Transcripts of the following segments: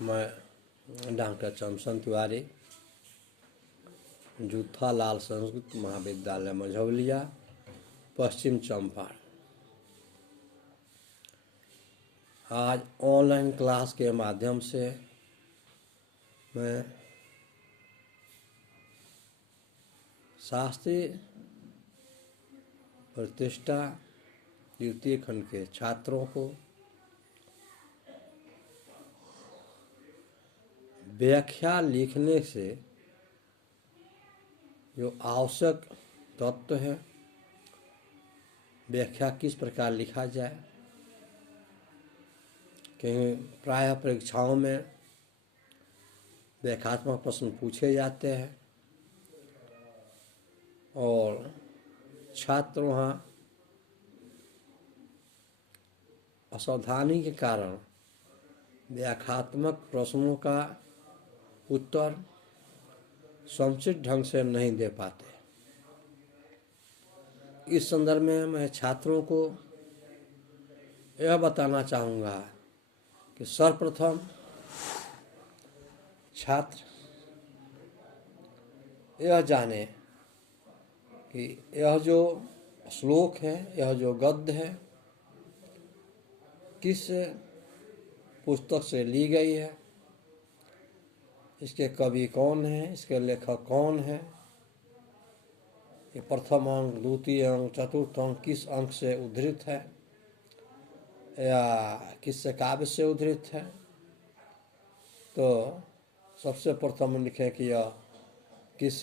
मैं डॉक्टर चमसन तिवारी, जूथालाल संस्कृत महाविद्यालय मझौलिया, पश्चिम चंपारण। आज ऑनलाइन क्लास के माध्यम से मैं शास्त्री प्रतिष्ठा द्वितीय खंड के छात्रों को व्याख्या लिखने से जो आवश्यक तत्व है, व्याख्या किस प्रकार लिखा जाए, क्योंकि प्रायः परीक्षाओं में व्याख्यात्मक प्रश्न पूछे जाते हैं और छात्र वहाँ असावधानी के कारण व्याख्यात्मक प्रश्नों का उत्तर समुचित ढंग से नहीं दे पाते। इस संदर्भ में मैं छात्रों को यह बताना चाहूँगा कि सर्वप्रथम छात्र यह जाने कि यह जो श्लोक है, यह जो गद्य है, किस पुस्तक से ली गई है, इसके कवि कौन है, इसके लेखक कौन है, ये प्रथम अंक, द्वितीय अंक, चतुर्थ अंक किस अंक से उद्धृत है या किस काव्य से उद्धृत है। तो सबसे प्रथम लिखें कि यह किस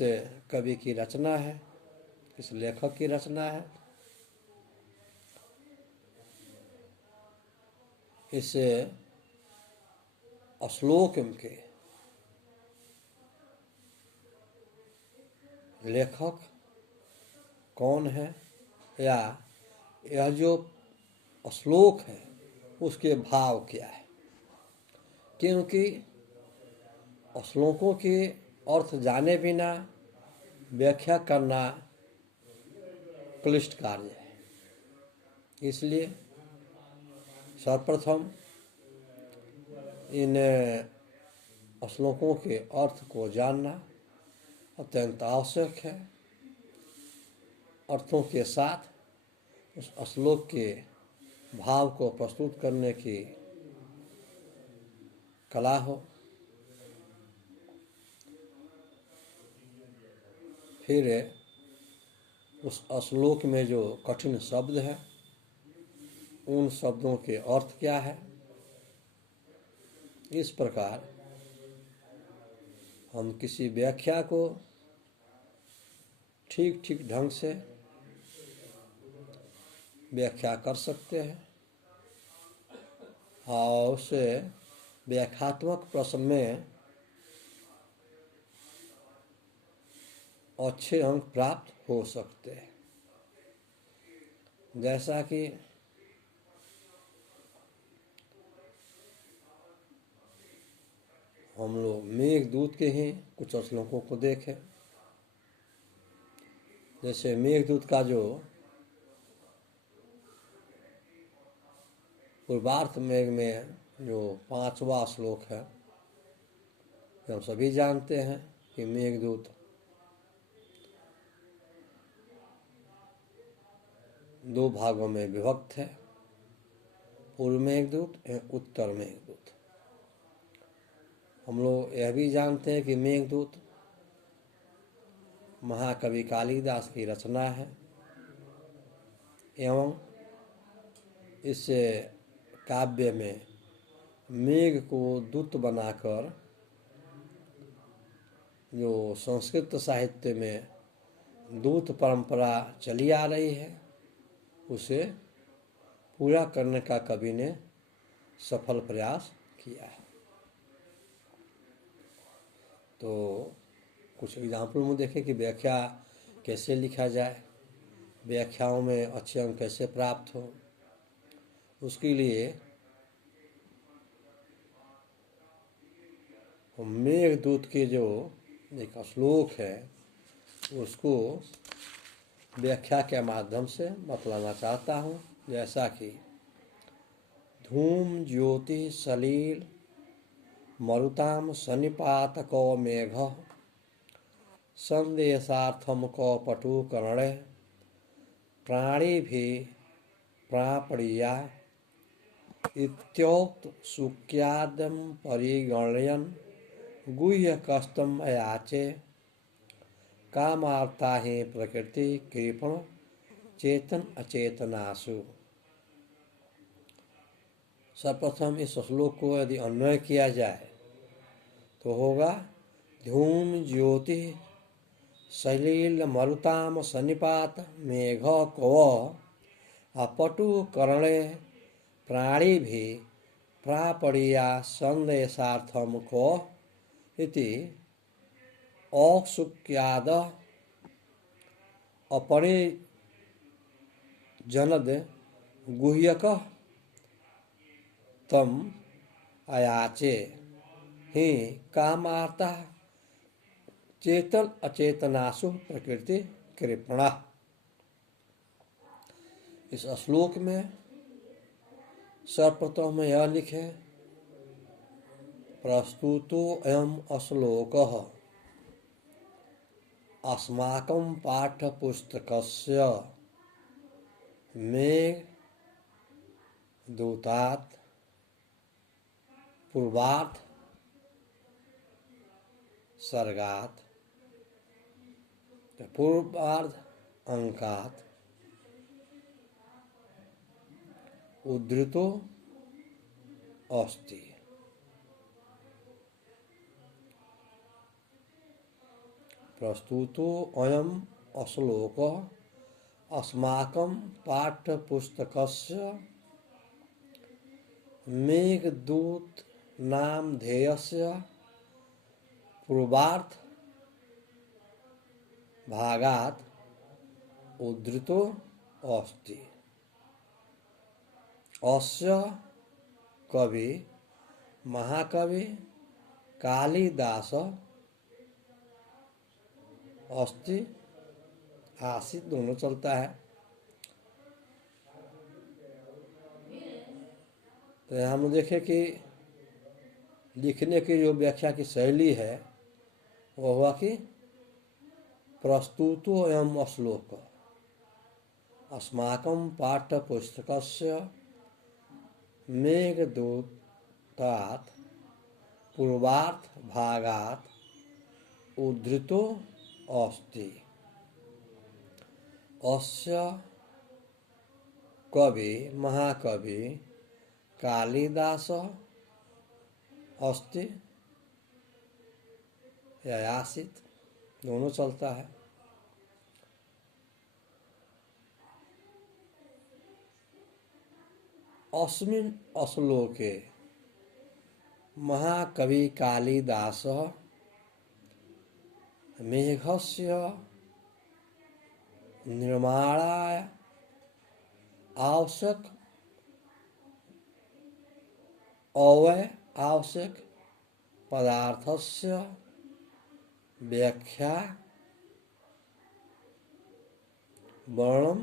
कवि की रचना है, किस लेखक की रचना है। इस श्लोक के लेखक कौन है या यह जो श्लोक है उसके भाव क्या है, क्योंकि श्लोकों के अर्थ जाने बिना व्याख्या करना क्लिष्ट कार्य है। इसलिए सर्वप्रथम इन श्लोकों के अर्थ को जानना अत्यंत आवश्यक है। अर्थों के साथ उस श्लोक के भाव को प्रस्तुत करने की कला हो। फिर उस श्लोक में जो कठिन शब्द है, उन शब्दों के अर्थ क्या है। इस प्रकार हम किसी व्याख्या को ठीक ठीक ढंग से व्याख्या कर सकते हैं और उससे व्याख्यात्मक प्रश्न में अच्छे अंक प्राप्त हो सकते हैं। जैसा कि हम लोग मेघदूत के ही कुछ श्लोकों को देखें। जैसे मेघदूत का जो पूर्वार्थ मेघ में जो 5वां श्लोक है, हम सभी जानते हैं कि मेघदूत दो भागों में विभक्त है, पूर्व मेघदूत एवं उत्तर मेघदूत। हम लोग यह भी जानते हैं कि मेघदूत महाकवि कालिदास की रचना है एवं इस काव्य में मेघ को दूत बनाकर जो संस्कृत साहित्य में दूत परंपरा चली आ रही है, उसे पूरा करने का कवि ने सफल प्रयास किया है। तो कुछ एग्जाम्पल में देखें कि व्याख्या कैसे लिखा जाए, व्याख्याओं में अच्छे अंक कैसे प्राप्त हो। उसके लिए मेघदूत के जो एक श्लोक है उसको व्याख्या के माध्यम से बतलाना चाहता हूँ। जैसा कि धूम ज्योति सलील मरुतां सन्निपातको मेघः संदेशार्थम को पटुकर्णे प्राणिभिः प्रापणीया इत्योक्त सुख्यादं परिगणयन् गुह्यकस्तम अयाचे कामार्ता ही प्रकृति कृपण चेतन अचेतनासु। सर्वप्रथम इस श्लोक को यदि अन्वय किया जाए तो होगा धूम ज्योति सलिल मरुताम सन्निपात मेघ कव अपटु कर्णे प्राणी भी प्रापणीया संदेशार्थम को इति औत्सुक्याद अपने जनद गुह्यक तम अयाचे ही कामार्ता चेतन अचेतनासु प्रकृति कृपणा। इस श्लोक में सर्वप्रथम यह लिखे प्रस्तुतो अयम श्लोकः अस्माकं पाठ्यपुस्तकस्य मेघदूतात् पूर्वार्ध सर्गात् पूर्वार्ध अंकात् उद्धृतो अस्ति। प्रस्तुतो अयम श्लोकः अस्माकं पाठ्यपुस्तकस्य मेघदूत नामधेयस्य पूर्वार्ध भागात् उद्धृतो अस्ति। अस्य कवि महाकवि कालिदास अस्ति आसित दोनों चलता है। तो यहाँ हम देखें कि लिखने की जो व्याख्या की शैली है वो हुआ कि प्रस्तुतो अयम श्लोक अस्माकं पाठ्यपुस्तकस्य मेघदूतात् पूर्वार्ध भागात् उद्धृतो अस्ति। अस्य कवि महाकवि कालिदास अस्ति या आसित दोनों चलता है। अस्मिन् श्लोके महाकवि कालिदास मेघस्य निर्माणाय आवश्यक पदार्थस्य व्याख्या वर्णन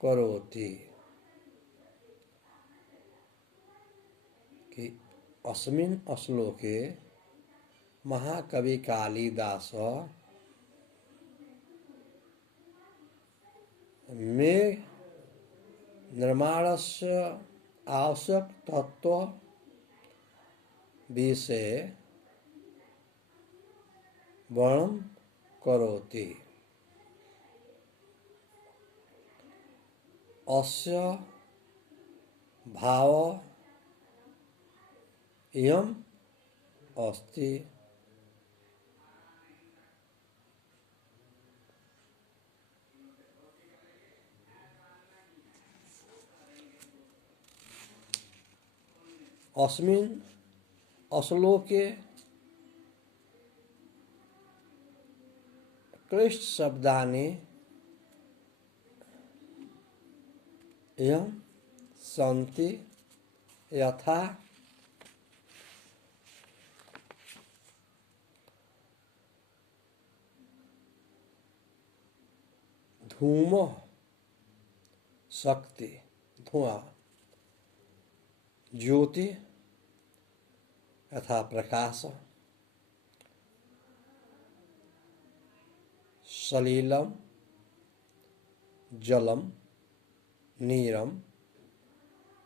करोति कि अस्मिन् श्लोके महाकवि कालिदास मेघ निर्माणस्य आवश्यक तत्व विषय वर्णन करोति। अस्य भाव इयम् अस्ति। अस्मिन् श्लोके क्लिष्ट शब्दानि एवं सन्ति यथा धूम शक्ति धुआं ज्योति यथा प्रकाश सलिलम जलम नीरम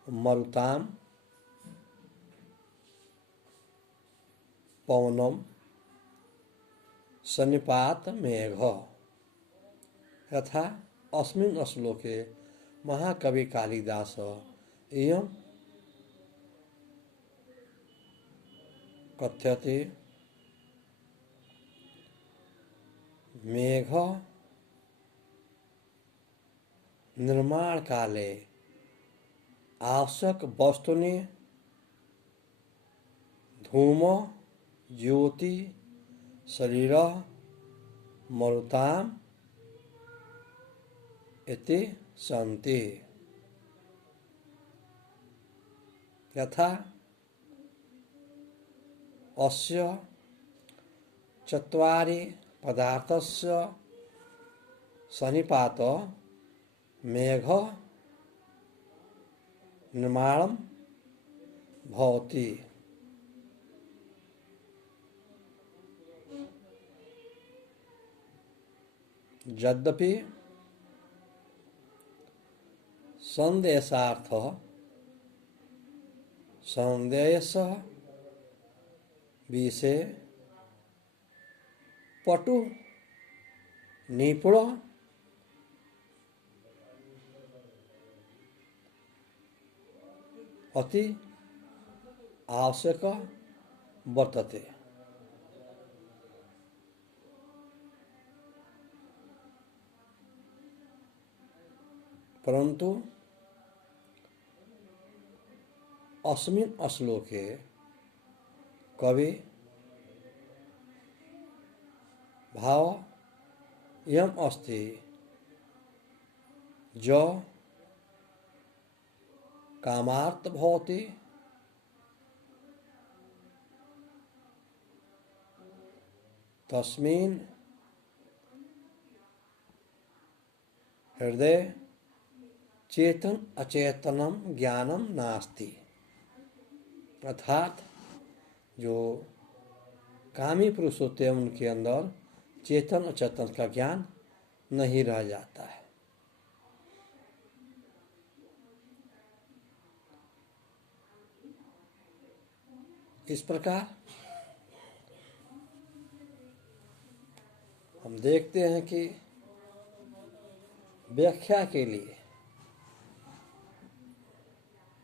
मरुताम पवनम सन्निपात मेघ यथा अस्मिन् श्लोके महाकवि कालिदास इयं कथ्यते मेघ निर्माण काले आवश्यक वस्तुनि धूम ज्योति शरीर मरुताम इति सन्ति यथा अस्य चत्वारि पदार्थस्य सन्निपात मेघ निर्माणं भवति यद्यपि संदेशार्थः संदेश विषय पटु निपुण अति आवश्यक वर्तते परंतु अस्मिन् श्लोके कवि भाव यम अस्ति जो कामार्थ भवति तस्मिन् हृदय चेतन अचेतनम ज्ञानम नास्ति अर्थात जो कामी पुरुष होते हैं उनके अंदर चेतन अचेतन का ज्ञान नहीं रह जाता है। इस प्रकार हम देखते हैं कि व्याख्या के लिए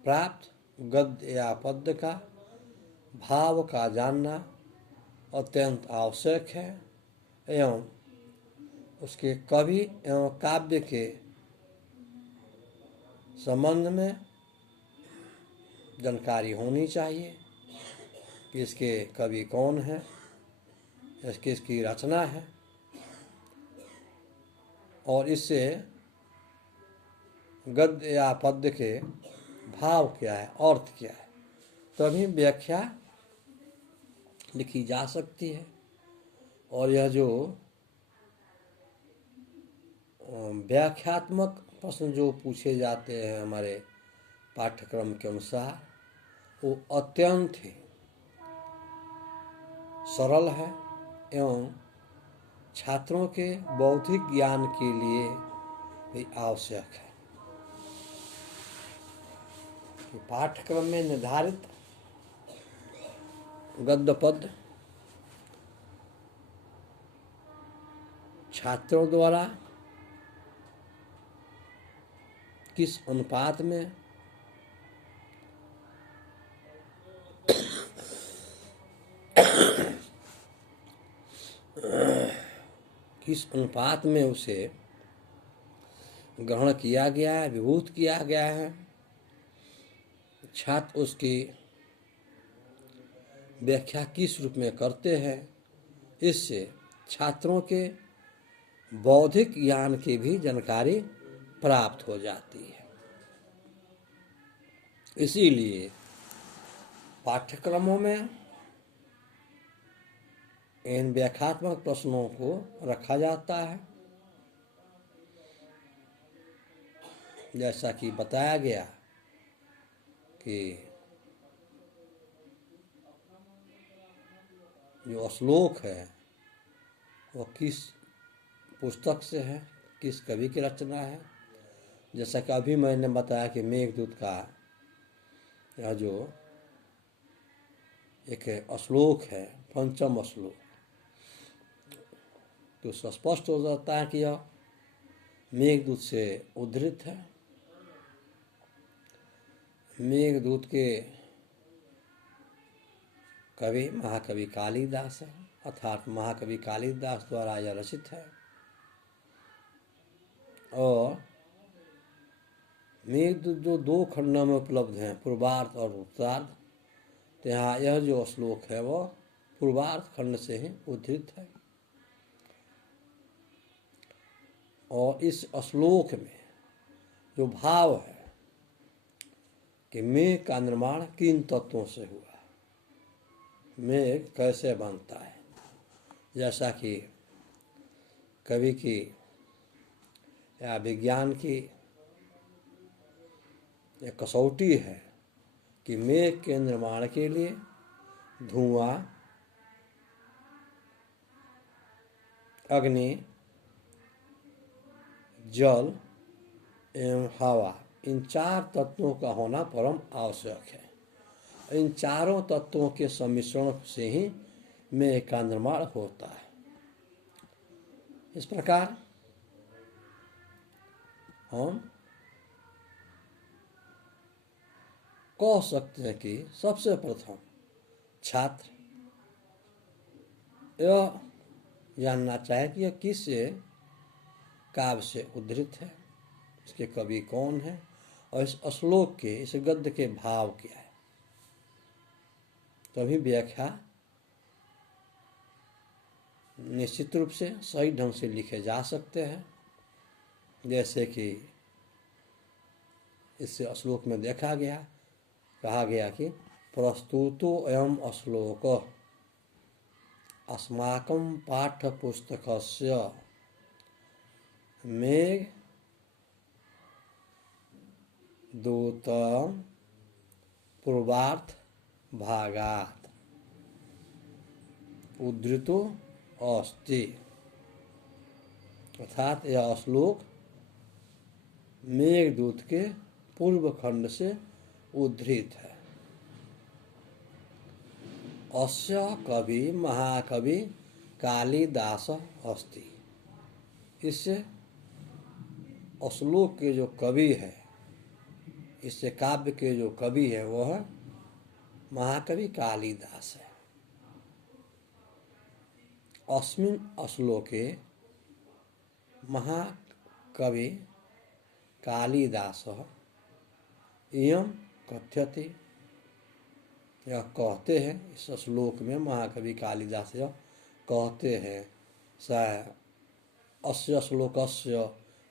प्राप्त गद्य या पद्य का भाव का जानना अत्यंत आवश्यक है एवं उसके कवि एवं काव्य के संबंध में जानकारी होनी चाहिए कि इसके कवि कौन है, इसकी रचना है और इससे गद्य या पद्य के भाव क्या है, अर्थ क्या है, तभी व्याख्या लिखी जा सकती है। और यह जो व्याख्यात्मक प्रश्न जो पूछे जाते हैं हमारे पाठ्यक्रम के अनुसार वो अत्यंत ही सरल है एवं छात्रों के बौद्धिक ज्ञान के लिए भी आवश्यक है कि पाठ्यक्रम में निर्धारित गद्य पद्य छात्रों द्वारा किस अनुपात में उसे ग्रहण किया गया है, विभूत किया गया है, छात्र उसकी व्याख्या किस रूप में करते हैं, इससे छात्रों के बौद्धिक ज्ञान की भी जानकारी प्राप्त हो जाती है। इसीलिए पाठ्यक्रमों में इन व्याख्यात्मक प्रश्नों को रखा जाता है। जैसा कि बताया गया कि जो श्लोक है वो किस पुस्तक से है, किस कवि की रचना है। जैसा कि अभी मैंने बताया कि मेघदूत का यह जो एक श्लोक है, पंचम श्लोक, तो स्पष्ट हो जाता है कि यह मेघदूत से उद्धृत है। मेघदूत के कवि महाकवि कालिदास है, अर्थात महाकवि कालिदास द्वारा यह रचित है। और मेघदूत जो दो खंडों में उपलब्ध हैं, पूर्वार्ध और उत्तरार्ध, तो यहाँ यह जो श्लोक है वह पूर्वार्ध खंड से ही उद्धृत है। और इस श्लोक में जो भाव है कि मेघ का निर्माण किन तत्वों से हुआ, मेघ कैसे बनता है, जैसा कि कवि की या विज्ञान की एक कसौटी है कि मेघ के निर्माण के लिए धुआं, अग्नि, जल एवं हवा, इन चार तत्वों का होना परम आवश्यक है। इन चारों तत्वों के सम्मिश्रण से ही मेघ का निर्माण होता है। इस प्रकार हम कह सकते हैं कि सबसे प्रथम छात्र यह जानना चाहिए कि यह किस काव्य से उद्धृत है, इसके कवि कौन है, और इस श्लोक के, इस गद्य के भाव क्या है। तभी व्याख्या निश्चित रूप से सही ढंग से लिखे जा सकते हैं। जैसे कि इस श्लोक में देखा गया, कहा गया कि प्रस्तुतो अयम श्लोक अस्माकं पाठ्यपुस्तकस्य मेघ दूत पूर्वार्थ भागात् उद्धृतो अस्ति। अर्थात यह श्लोक मेघदूत के पूर्व खंड से उद्धृत है। अस्य कवि महाकवि कालिदास अस्ति। इससे श्लोक के जो कवि है, इससे काव्य के जो कवि है वह महाकवि कालिदास है। अस्मिन् श्लोके महाकवि कालिदासः इयं कथ्यते, यह कहते हैं, इस श्लोक में महाकवि कालिदास यह कहते हैं, स अस्य श्लोकस्य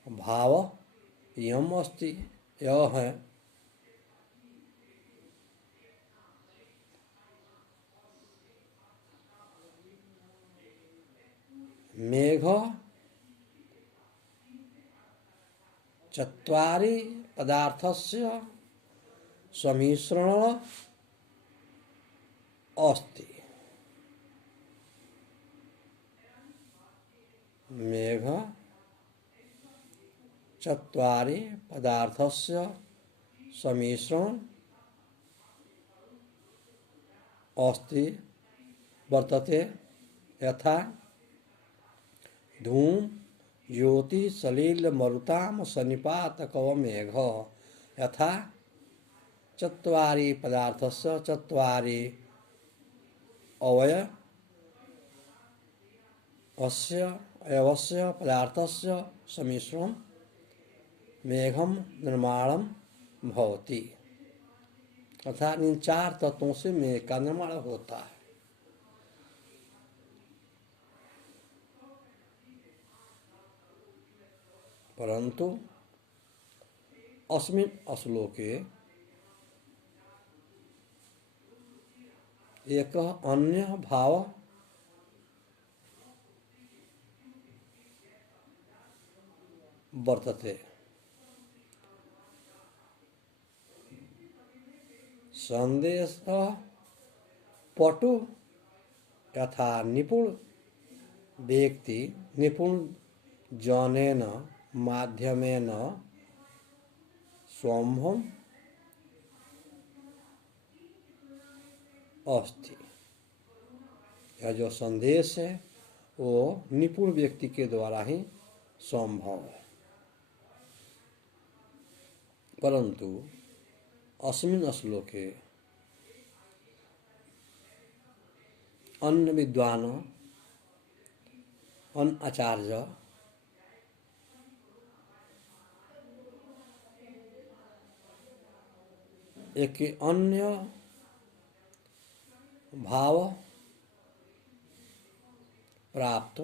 भाव इयम् अस्ति, यह है मेघ चत्वारि पदार्थस्य सम्मिश्रण अस्ति। मेघ चत्वारि पदार्थस्य सम्मिश्रण अस्ति वर्तते, यथा धूम ज्योति सलिल मरुताम सन्निपातकव मेघ, यथा चत्वारि पदार्थस्य चत्वारि अवयवस्य पदार्थस्य सम्मिश्रणं मेघम निर्माणम भवति। अर्थात इन चार तत्वों से मेघ का निर्माण होता है। परंतु अस्मिन् श्लोके एक अन्य भाव वर्तते। संदेश पटु यथा निपुण व्यक्ति निपुण जनेन माध्यमेन स्वयं अस्ति। यह जो संदेश है वो निपुण व्यक्ति के द्वारा ही संभव है। परंतु अस्मिन् श्लोके अन्य विद्वान अन्य आचार्य एक अन्य भाव प्राप्त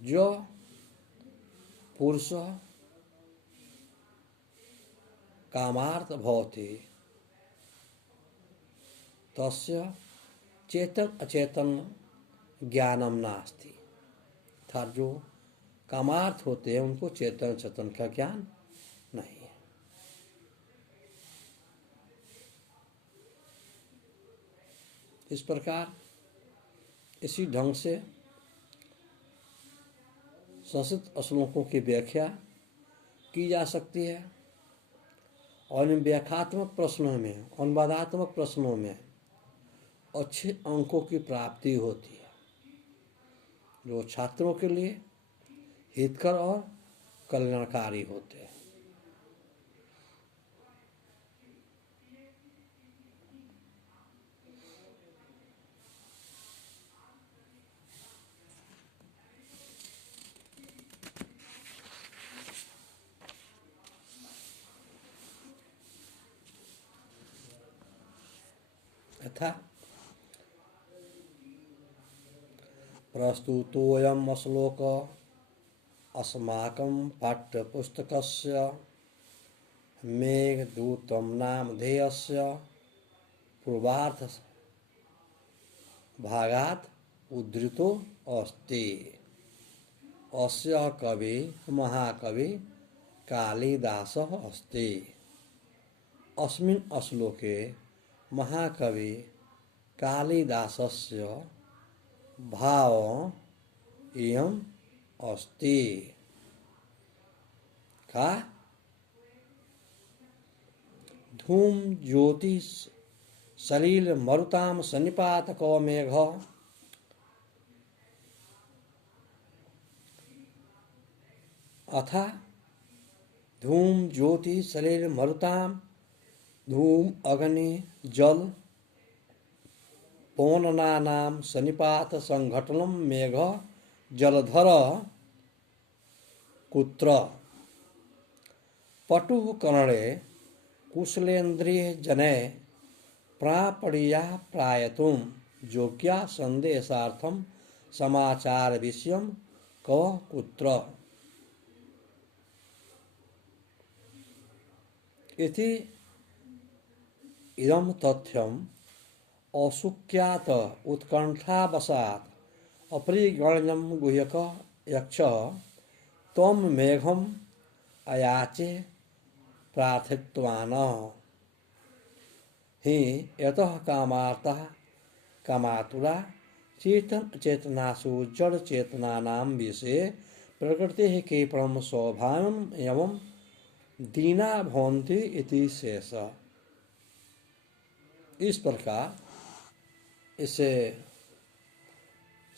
जो पुरुष कामार्थ भवति तस्य चेतन अचेतन ज्ञानम नास्ति। अर्थात जो कामार्थ होते हैं उनको चेतन चेतन का ज्ञान नहीं है। इस प्रकार इसी ढंग से संस्कृत श्लोकों की व्याख्या की जा सकती है और इन व्याख्यात्मक प्रश्नों में अनुवादात्मक प्रश्नों में अच्छे अंकों की प्राप्ति होती है जो छात्रों के लिए हितकर और कल्याणकारी होते हैं। यथा प्रस्तुतोऽयं श्लोक अस्माकं पाठ्यपुस्तकस्य मेघदूतं नामधेयस्य पूर्वार्ध भागात् उद्धृतो अस्ति। अस्य कवि महाकवि कालिदासः अस्ति। अस्मिन् श्लोके महाकवि कालिदासस्य भाव इयम् अस्ति। का धूम ज्योति सलिल मरुताम सन्निपातको मेघ अथा धूम ज्योति सलिल मरुताम धूम अग्नि जल पवनानां सन्निपात संघटनम मेघ जलधर कुत्र पटुः कर्णे कुशलेन्द्रिय जने प्रापणिया प्रायतुम योग्या संदेशार्थम समाचार विषयम कव कुत्र इति इदं तथ्यम असुख्यात उत्कंठावशात् अपरिगण्यं गुह्यक यक्ष त्वं मेघम अयाचे प्रार्थितवान् हि यतः कामार्तः कामातुरा चेतन चेतनासु जड़ चेतनानां विषये प्रकृतेः केवलं स्वभावम् एवं दीना भवन्ति इति शेष। इस प्रकार इसे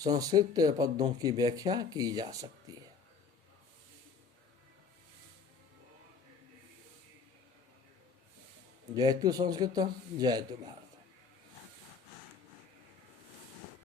संस्कृत पदों की व्याख्या की जा सकती है। जयतु संस्कृत जयतु भारत।